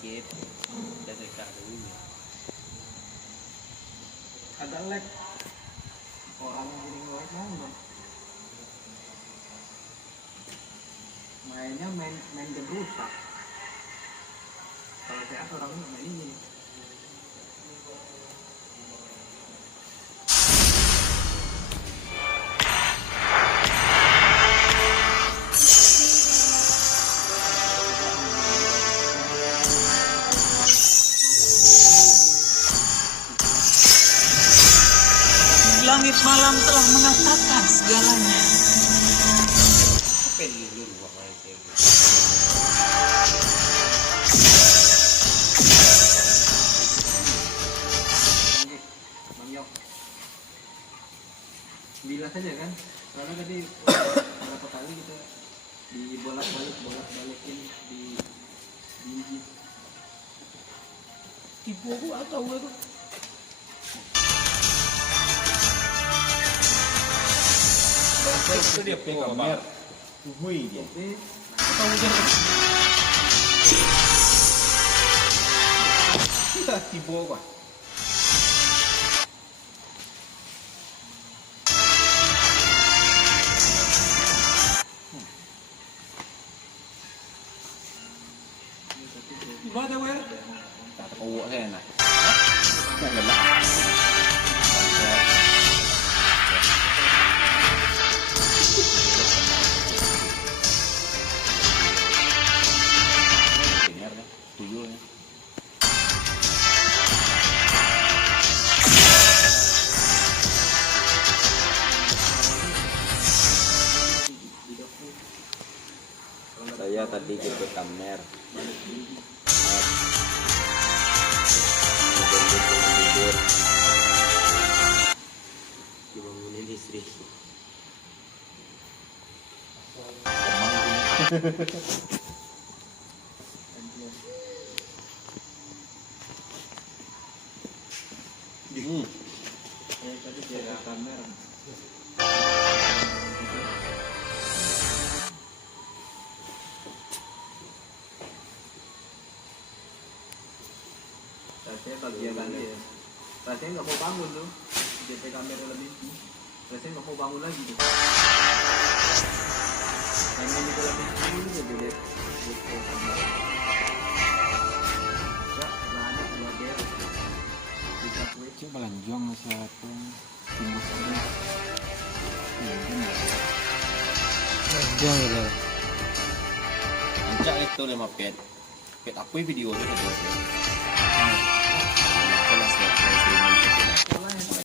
chip dan mereka dulu ya. Ada lag. Orang giring lag mau mainnya main game rusak. Kalau sehat orang main ini. Langit malam telah mengatakan segalanya. Pengen dulu gua main game. Bang Yok. Bilas aja kan. Soalnya tadi berapa kali kita dibolak-balikin di Tipu aku atau gue tuh. Itu dia pamer. Hui dia. tahu hujan. Kita tiba apa? Gimana gue? Tak tahu saya nak. Nak gelap. Tuyulnya. Saya tadi ke kamar. Tidur. Dibangunin istri. Tadi dia kamera. Rasanya kalau dia kali ya, rasanya nggak mau bangun tuh. JP kamera lebih, rasanya nggak mau bangun lagi tuh. Mainnya juga lebih dulu gitu dia. JP kamera. Enggak, ada dua beres. Bisa switch. Coba lanjong siapa? Tunggu saja. Lanjut ya. Ancak itu 5 pet. Pet apa video itu?